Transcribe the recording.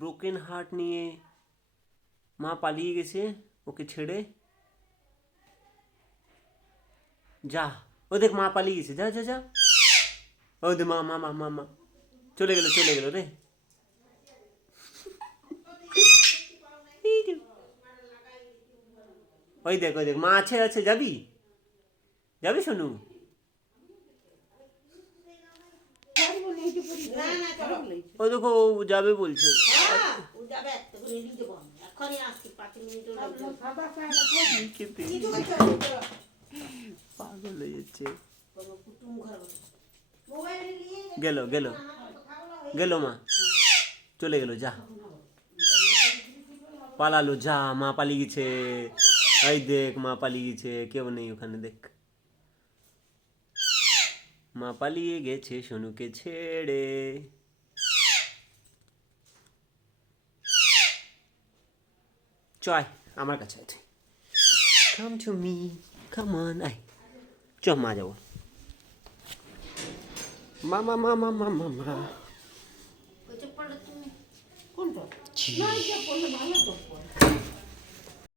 Broken heart নিয়ে মা পালিয়ে গেছে ওকে ছেড়ে। যা, ও দেখ মা পালিয়ে গেছে, যা যা যা। ও দে মা মা মা মা মা চলে গেল রে। ওই দেখ মা আছে আছে, যাবি যাবি শোনু? ও দেখো ও যাবে বলছে। পাগল হয়ে যাচ্ছে। গেল গেল গেল মা, চলে গেল, যা পালালো, যা মা পালিয়ে গেছে। এই দেখ মা পালিয়ে গেছে, কেউ নেই ওখানে, দেখ মা পালিয়ে গেছে সোনুকে ছেড়ে। চয় আমার কাছে আয়, come to me, come on, আয় চ মা যাবো। মামা মামা মামা মা কোনটা?